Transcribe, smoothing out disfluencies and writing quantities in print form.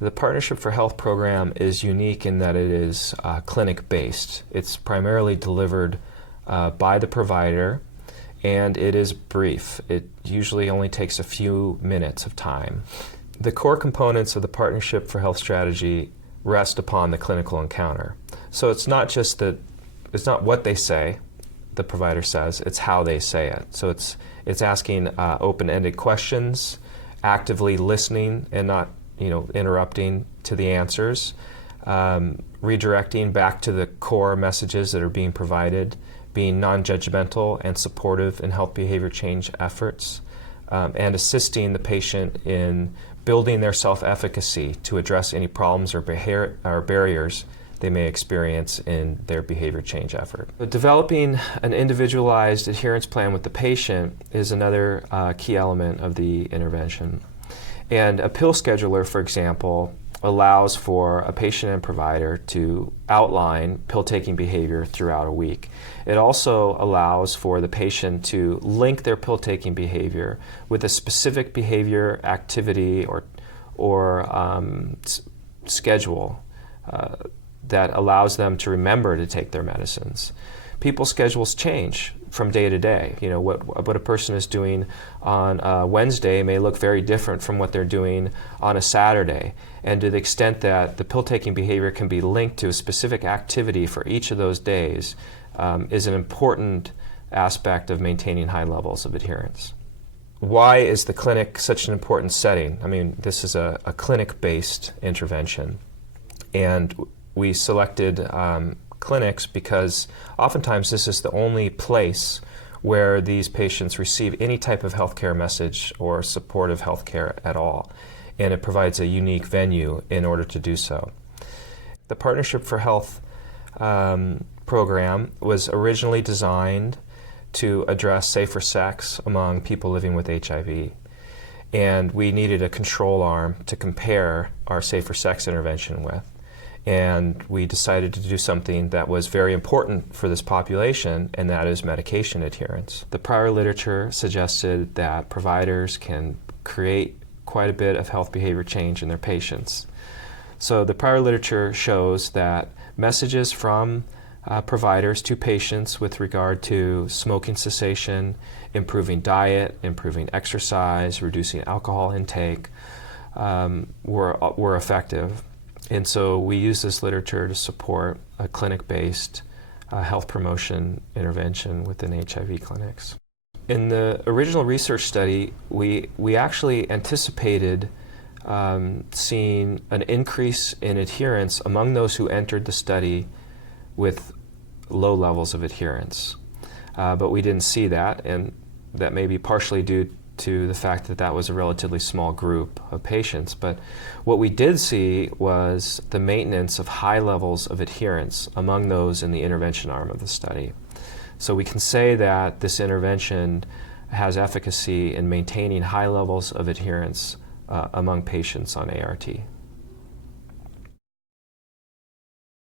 The Partnership for Health program is unique in that it is clinic-based. It's primarily delivered by the provider, and it is brief. It usually only takes a few minutes of time. The core components of the Partnership for Health strategy rest upon the clinical encounter. So it's not just that, it's not what they say, the provider says, it's how they say it. So it's asking open-ended questions, actively listening and not interrupting to the answers, redirecting back to the core messages that are being provided, being non-judgmental and supportive in health behavior change efforts, and assisting the patient in building their self-efficacy to address any problems or barriers they may experience in their behavior change effort. Developing an individualized adherence plan with the patient is another key element of the intervention. And a pill scheduler, for example, allows for a patient and provider to outline pill-taking behavior throughout a week. It also allows for the patient to link their pill-taking behavior with a specific behavior activity or schedule that allows them to remember to take their medicines. People's schedules change from day to day. What a person is doing on a Wednesday may look very different from what they're doing on a Saturday. And to the extent that the pill-taking behavior can be linked to a specific activity for each of those days is an important aspect of maintaining high levels of adherence. Why is the clinic such an important setting? I mean, this is a clinic-based intervention. And we selected clinics because oftentimes this is the only place where these patients receive any type of healthcare message or supportive healthcare at all, and it provides a unique venue in order to do so. The Partnership for Health program was originally designed to address safer sex among people living with HIV, and we needed a control arm to compare our safer sex intervention with. And we decided to do something that was very important for this population, and that is medication adherence. The prior literature suggested that providers can create quite a bit of health behavior change in their patients. So the prior literature shows that messages from providers to patients with regard to smoking cessation, improving diet, improving exercise, reducing alcohol intake were effective. And so we use this literature to support a clinic-based health promotion intervention within HIV clinics. In the original research study, we actually anticipated seeing an increase in adherence among those who entered the study with low levels of adherence. But we didn't see that, and that may be partially due to the fact that that was a relatively small group of patients. But what we did see was the maintenance of high levels of adherence among those in the intervention arm of the study. So we can say that this intervention has efficacy in maintaining high levels of adherence among patients on ART.